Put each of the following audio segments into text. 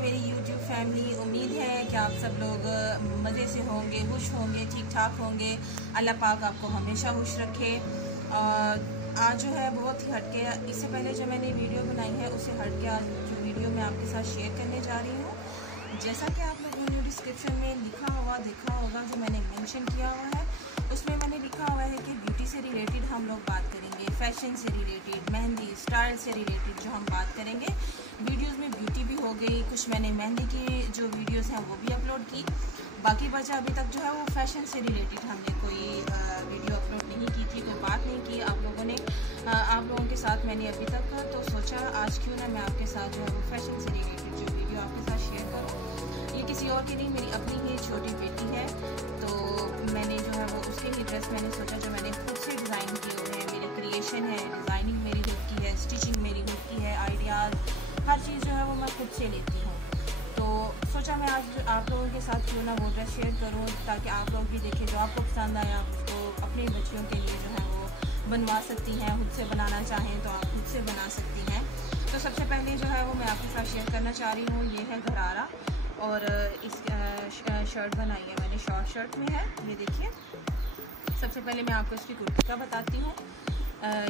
मेरी YouTube family. उम्मीद है कि आप सब लोग मज़े से होंगे, खुश होंगे, ठीक ठाक होंगे। अल्लाह पाक आपको हमेशा खुश रखे। आज जो है बहुत ही हटके, इससे पहले जो मैंने वीडियो बनाई है उससे हटके आज जो वीडियो मैं आपके साथ शेयर करने जा रही हूँ। जैसा कि आप लोगों ने डिस्क्रिप्शन में देखा होगा जो मैंने मेंशन किया हुआ है, उसमें मैंने लिखा हुआ है कि ब्यूटी से रिलेटेड हम लोग बात करेंगे, फैशन से रिलेटेड, मेहंदी स्टाइल से रिलेटेड जो हम बात करेंगे। वीडियोस में ब्यूटी भी हो गई, कुछ मैंने मेहंदी की जो वीडियोस हैं वो भी अपलोड की। बाकी बचा अभी तक जो है वो फैशन से रिलेटेड हमने कोई वीडियो अपलोड नहीं की थी, कोई बात नहीं की आप लोगों के साथ मैंने अभी तक। तो सोचा आज क्यों ना मैं आपके साथ जो है वो फैशन से रिलेटेड जो वीडियो आपके साथ शेयर करूँ। ये किसी और की नहीं, मेरी अपनी ही छोटी बेटी है, तो मैंने जो है वो उसके ही ड्रेस मैंने सोचा जो मैंने खुद से डिज़ाइन किए हुए हैं, मेरी क्रिएशन है, डिज़ाइनिंग मेरी खुद की है, स्टिचिंग मेरी खुद की है, आइडियाज़ हर चीज़ जो है वो मैं खुद से लेती हूँ। तो सोचा मैं आज आप लोगों के साथ क्यों ना वो ड्रेस शेयर करूँ, ताकि आप लोग भी देखें, जो आपको पसंद आए आप उसको अपने बच्चियों के लिए जो है वो बनवा सकती हैं। खुद से बनाना चाहें तो आप खुद से बना सकती हैं। तो सबसे पहले जो है वो मैं आपके साथ शेयर करना चाह रही हूँ, ये है गरारा, और इस शर्ट बनाई है मैंने, शॉर्ट शर्ट में है, ये देखिए। सबसे पहले मैं आपको इसकी कुर्ती का बताती हूँ।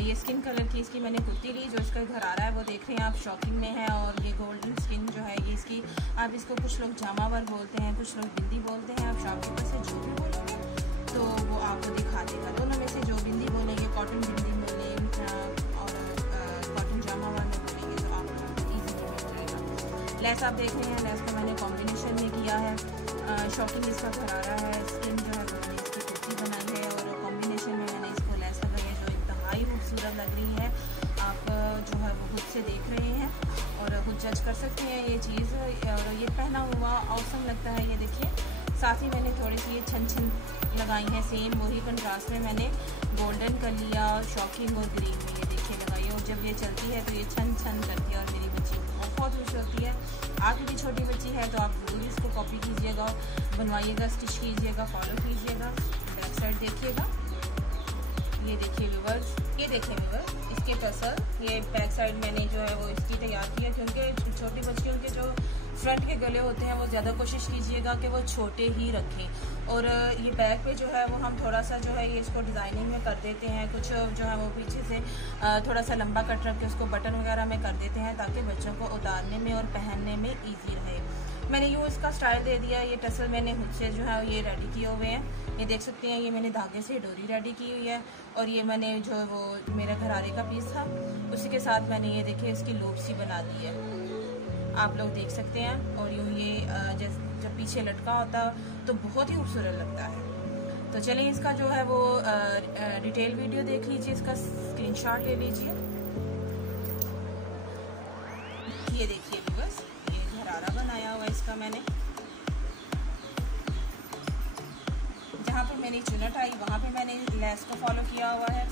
ये स्किन कलर की इसकी मैंने कुर्ती ली, जो इसका गरारा है वो देख रहे हैं आप, शॉकिंग में है, और ये गोल्डन स्किन जो है ये इसकी, आप इसको कुछ लोग जामावर बोलते हैं, कुछ लोग बिंदी बोलते हैं। आप शॉपकीपर से जो भी बोलेंगे तो वो आपको दिखा देगा। दोनों में से जो बिंदी बोलेंगे, कॉटन बिंदी बोलेंगे और कॉटन जामावर में बोलेंगे तो आप लोगों को ईजी मिल जाएगा। लेस आप देख रहे हैं, लेस को मैंने कॉम्बिनेशन में किया है। शॉकिंग इसका गरारा है, स्किन जो है वो मैंने इसकी कुर्ती बनाई है, और कॉम्बिनेशन में मैंने इसको लेस लगाई है जो इंतहाई खूबसूरत लग रही है। आप जो है वो खुद से देख रहे हैं और खुद जज कर सकते हैं ये चीज़। और ये पहना हुआ ऑसम लगता है, ये देखिए। साथ ही मैंने थोड़ी सी ये छन लगाई हैं, सेम वही कंट्रास्ट में मैंने गोल्डन कर लिया, शॉकिंग और ग्रीन में ये देखिए लगाई। और जब ये चलती है तो ये छन करती है, और मेरी बच्ची बहुत खुश होती है। आपकी भी छोटी बच्ची है तो आप ज़रूर इसको कॉपी कीजिएगा, बनवाइएगा, स्टिच कीजिएगा, फॉलो कीजिएगा। बैक साइड देखिएगा, ये देखिए व्यूअर्स, ये देखिए व्यूअर्स, इसके टसल, ये बैक साइड मैंने जो है वो इसकी तैयार किया, क्योंकि छोटी बच्चियों के जो फ्रंट के गले होते हैं वो ज़्यादा कोशिश कीजिएगा कि वो छोटे ही रखें। और ये बैक पे जो है वो हम थोड़ा सा जो है ये इसको डिज़ाइनिंग में कर देते हैं, कुछ जो है वो पीछे से थोड़ा सा लंबा कट रख के उसको बटन वगैरह में कर देते हैं, ताकि बच्चों को उतारने में और पहनने में ईजी रहे। मैंने यूँ इसका स्टाइल दे दिया। ये टसल मैंने खुद से जो है ये रेडी किए हुए हैं, ये देख सकते हैं। ये मैंने धागे से डोरी रेडी की हुई है, और ये मैंने जो वो मेरा गरारे का पीस था उसी के साथ मैंने ये देखिए इसकी लूप सी बना दी है, आप लोग देख सकते हैं। और यूँ ये जब पीछे लटका होता तो बहुत ही खूबसूरत लगता है। तो चलिए इसका जो है वो डिटेल वीडियो देख लीजिए, इसका स्क्रीनशॉट ले लीजिए। ये देखिए बस, ये गरारा बनाया हुआ इसका मैंने। जहाँ पर मेरी चुनट आई वहाँ पे मैंने लेस को फॉलो किया हुआ है।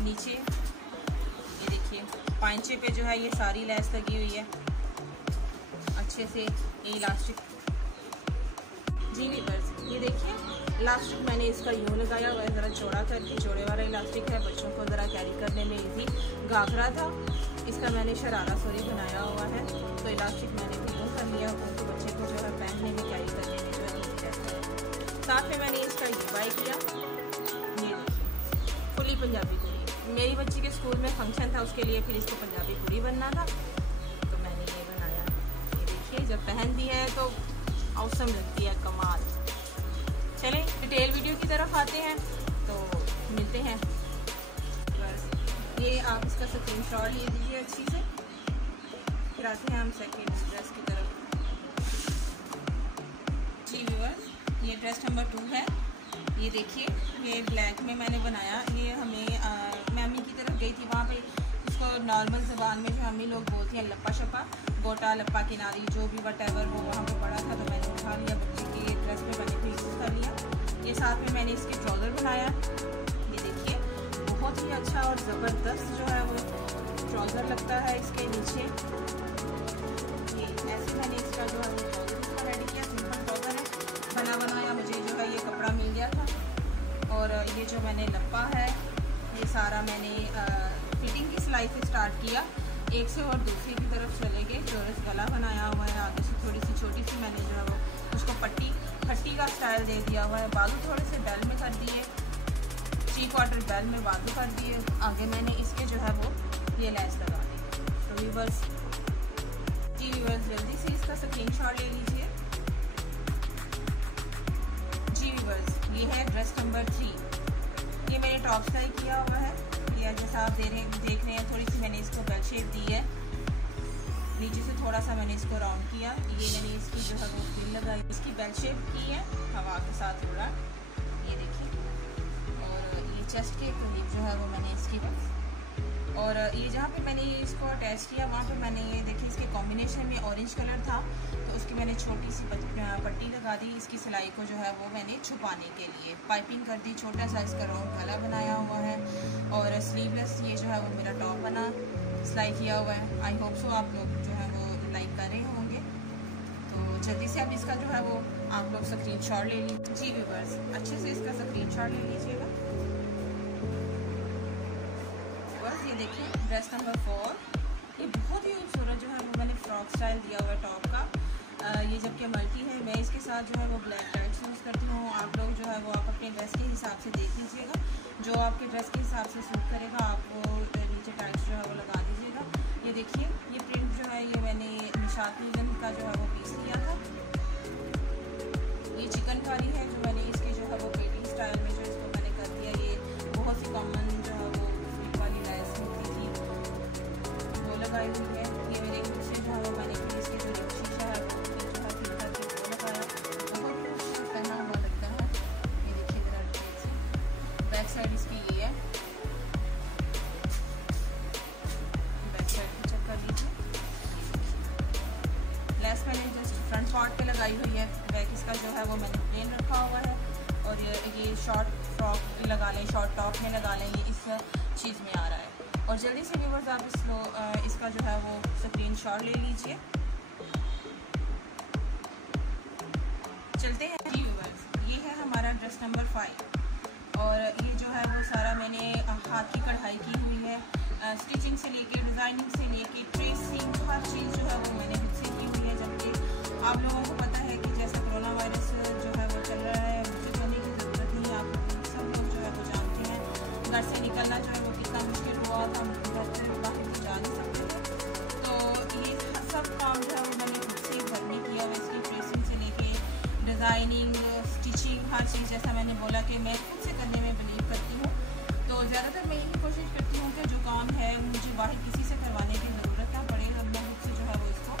नीचे ये देखिए पांचे पे जो है ये सारी लेस लगी हुई है अच्छे से। ये इलास्टिक जी बस, ये देखिए इलास्टिक मैंने इसका यूँ लगाया हुआ है, ज़रा चौड़ा करके, चौड़े वाला इलास्टिक है, बच्चों को ज़रा कैरी करने में इजी। घाघरा था इसका मैंने शरारा बनाया हुआ है, तो इलास्टिक मैंने भी यूँ कर लिया, क्योंकि बच्चे को जो है पहनने में, कैरी करने में जो है ईजी रहता है। साथ में मैंने इसका ये बाई किया, ये देखिए फुली पंजाबी कुड़ी। मेरी बच्ची के स्कूल में फंक्शन था, उसके लिए फिर इसको पंजाबी कुड़ी बनना था, तो मैंने ये बनाया। ये देखिए जब पहनती है तो औसम लगती है, कमाल। चलें डिटेल वीडियो की तरफ आते हैं, तो मिलते हैं। बस ये आप इसका स्क्रीनशॉट ले दीजिए अच्छी से, फिर आते हैं हम सेकेंड ड्रेस की तरफ। जी व्यूअर्स, ये ड्रेस नंबर 2 है। ये देखिए ये ब्लैक में मैंने बनाया। ये हमें मैं अम्मी की तरफ गई थी, वहाँ पे इसको नॉर्मल ज़बान में जो अम्मी लोग बोलती हैं लप्पा शप्पा, गोटा लप्पा किनारी, जो भी वट एवर वो वहाँ पे पड़ा था, तो मैंने उठा लिया, बच्चे की ड्रेस में मैंने भी यूज़ कर लिया। ये साथ में मैंने इसके ट्राउज़र बनाया, ये देखिए बहुत ही अच्छा और ज़बरदस्त जो है वो ट्राउज़र लगता है इसके नीचे। ये ऐसे मैंने इसका जो है वो ट्राउज़र रेडी किया, सिंपल ट्राउज़र है, बना बनाया मुझे जो है ये कपड़ा मिल गया था। और ये जो मैंने लप्पा है ये सारा मैंने फिटिंग की सिलाई से स्टार्ट किया, एक से और दूसरी की तरफ चले गए। चोरस गला बनाया हुआ है, आगे से थोड़ी सी दे दिया हुआ है। बाजू थोड़े से बेल में कर दिए, 3/4 बेल में बाजू कर दिए। आगे मैंने इसके जो है वो ये लैस लगा दी। तो व्यूअर्स जी व्यूअर्स जल्दी से इसका स्क्रीनशॉट ले लीजिए। जी व्यूअर्स ये है ड्रेस नंबर 3। ये मैंने टॉप स्टाइल किया हुआ है। ये जैसा आप देख रहे हैं, थोड़ी सी मैंने इसको बेल शेप दी है, नीचे से थोड़ा सा मैंने इसको राउंड किया। ये मैंने इसकी जो है वो फ्रिल लगाई, इसकी बेल शेप की है हवा के साथ थोड़ा, ये देखिए। और ये चेस्ट के करीब जो है वो मैंने इसकी बस, और ये जहाँ पे मैंने इसको अटैच किया वहाँ पे मैंने ये देखिए इसके कॉम्बिनेशन में ऑरेंज कलर था, तो उसकी मैंने छोटी सी पट्टी लगा दी इसकी सिलाई को जो है वो मैंने छुपाने के लिए। पाइपिंग कर दी, छोटा साइज़ का राउंड गला बनाया हुआ है, और स्लीवलेस ये जो है वो मेरा टॉप बना सिलाई किया हुआ है। आई होप सो आप लोग जो है वो लाइक कर रहे होंगे। तो जल्दी से अब इसका जो है वो आप लोग स्क्रीनशॉट ले लीजिए। जी व्यूअर्स अच्छे से इसका स्क्रीनशॉट ले लीजिएगा। बस ये देखिए ड्रेस नंबर 4। ये बहुत ही खूबसूरत जो है वो मैंने फ्रॉक स्टाइल दिया हुआ है टॉप का। ये जबकि मल्टी है, मैं इसके साथ जो है वो ब्लैक टाइट्स यूज़ करती हूँ। आप लोग जो है वो आप अपने ड्रेस के हिसाब से देख लीजिएगा, जो आपके ड्रेस के हिसाब से सूट करेगा आप वो नीचे टाइट्स जो है वो लगा दीजिएगा। ये देखिए ये प्रिंट जो है ये मैंने निशात लीलन का जो है वो पीस लिया था। ये चिकनकारी है जो मैंने इसके जो है वो पेटी स्टाइल में जो इसको मैंने कर दिया। ये बहुत सी कॉमन जो है वो फ्लिप वाली लैस होती थी वो लगाई हुई है। ये मेरे खुद से जो है वो मैंने इसके जो शीशा है वो जो है फिट करके वो लगाया, बहुत ही खूबसूरत पहना हुआ लगता है। ये देखिए मेरा डिटेल से बैक साइड इसकी ये है, बैक साइड भी चेक कर लीजिए। लेस मैंने जस्ट फ्रंट पार्ट पे लगाई हुई है, बैक इसका जो है वो मैंने प्लेन रखा हुआ है। और ये शॉर्ट फ्रॉक लगा लें, शॉर्ट टॉप में लगा लें, ये इस चीज़ में आ रहा है। और जल्दी से व्यूअर्स आप इसका जो है वो स्क्रीनशॉट ले लीजिए। चलते हैं जी व्यूअर्स, ये है हमारा ड्रेस नंबर 5। और ये जो है वो सारा मैंने हाथ की कढ़ाई की हुई है, स्टिचिंग से लेके डिज़ाइनिंग से लेके ट्रेसिंग हर चीज़ जो है वो मैंने खुद से की हुई है। जबकि आप लोगों को पता है कि जैसा कोरोना वायरस जो है वो चल रहा है, मुझे कहने की ज़रूरत नहीं है, आप सब लोग जो है वो जानते हैं घर से निकलना जो है वो कितना मुश्किल हुआ था, घर से बाहर तो जा नहीं सकते थे। तो ये सब काम जो है वो मैंने खुद से घर में किया हुआ, इसकी ट्रेसिंग से लेके डिज़ाइनिंग स्टिचिंग हर चीज़। जैसा मैंने बोला कि मैं खुद से करने में बिलीव करती हूँ, तो ज़्यादातर मैं यही कोशिश करती हूँ कि जो काम है मुझे बाहर किसी से करवाने की ज़रूरत ना पड़े, और मैं खुद से जो है वो इसको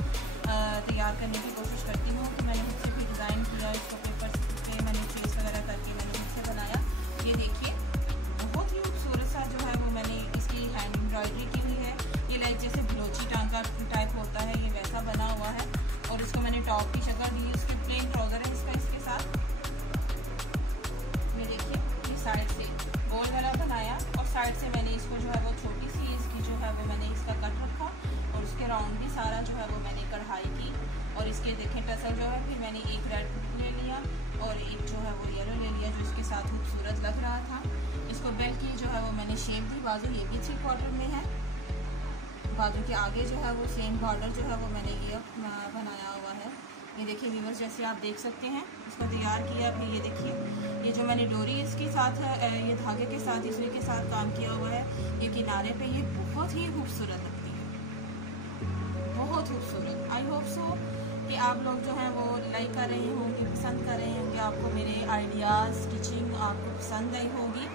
तैयार करने की कोशिश करती हूँ। तो मैंने खुद से भी डिज़ाइन किया, इसको पेपर पे मैंने ट्रेस वगैरह करके मैंने खुद से बनाया। ये देखिए बहुत ही खूबसूरत सा जो है वो मैंने इसकी हैंड एम्ब्रॉयडरी की हुई है। ये लाइक जैसे बलोची टांका टाइप होता है, ये वैसा बना हुआ है। और इसको मैंने टॉप की शक्ल दी, इसके प्लेन ट्राउज़र है इसका, इसके साथ ये देखिए ये साइड से गोल गला बनाया, और साइड से मैंने इसको जो है वो छोटी सी इसकी जो है वो मैंने इसका कट रखा, और उसके राउंड भी सारा जो है वो मैंने कढ़ाई की। और इसके देखें टसल जो है फिर मैंने एक रेड ले लिया और एक जो है वो येलो ले लिया, जो इसके साथ खूबसूरत लग रहा था। इसको बेल्ट की जो है वो मैंने शेप दी, बाजू ये भी 3/4 में है, बाजू के आगे जो है वो सेम बॉर्डर जो है वो मैंने ये बनाया हुआ है। ये देखिए व्यूअर्स जैसे आप देख सकते हैं इसको तैयार किया। फिर ये देखिए ये जो मैंने डोरी इसके साथ है, ये धागे के साथ इसी के साथ काम किया हुआ है। ये किनारे पे ये बहुत ही खूबसूरत लगती है, बहुत खूबसूरत। आई होप सो कि आप लोग जो हैं वो लाइक कर रहे होंगे, पसंद कर रहे होंगे, आपको मेरे आइडियाज़ स्टिचिंग आपको पसंद आई होगी।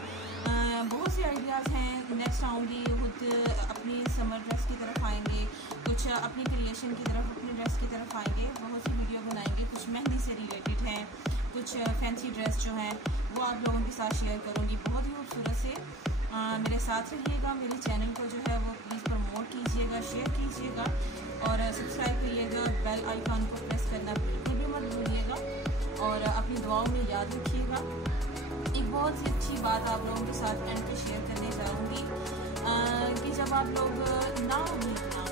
बहुत से आइडियाज़ हैं, नेक्स्ट आऊँगी खुद अपनी समर ड्रेस की तरफ आएंगे, कुछ अपनी क्रिएशन की तरफ अपनी ड्रेस की तरफ आएंगे, बहुत सी वीडियो बनाएंगे, कुछ मेहंदी से रिलेटेड हैं, कुछ फैंसी ड्रेस जो हैं वो आप लोगों के साथ शेयर करूँगी बहुत ही खूबसूरत से। मेरे साथ रहिएगा, मेरे चैनल को जो है वो प्लीज़ प्रमोट कीजिएगा, शेयर कीजिएगा और सब्सक्राइब करिएगा, बेल आइकन को प्रेस करना बिल्कुल भी मत भूलिएगा, और अपनी दुआओं में याद रखिएगा। एक बहुत ही अच्छी बात आप लोगों के साथ एंड पे शेयर करने जाऊँगी कि जब आप लोग ना उम्मीद ना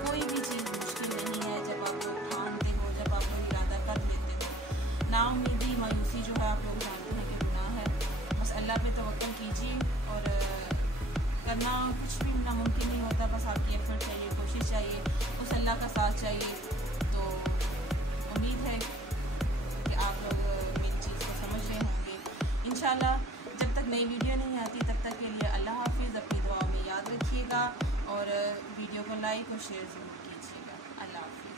कोई भी चीज़ मुश्किल नहीं है, जब आप लोग ठानते हो, जब आप लोग इरादा कर लेते हो, ना उम्मीदी मायूसी जो है आप लोग जानते हैं कि गुनाह है। बस अल्लाह पे तवक्कल कीजिए, और करना कुछ भी नामुमकिन नहीं होता, बस आपकी एफर्ट चाहिए, कोशिश चाहिए, उस अल्लाह का साथ चाहिए। तो उम्मीद है कि आप लोग मेरी इंशाल्लाह जब तक नई वीडियो नहीं आती तब तक के लिए अल्लाह हाफिज़। अपनी दुआ में याद रखिएगा और वीडियो को लाइक और शेयर ज़रूर कीजिएगा। अल्लाह हाफिज़।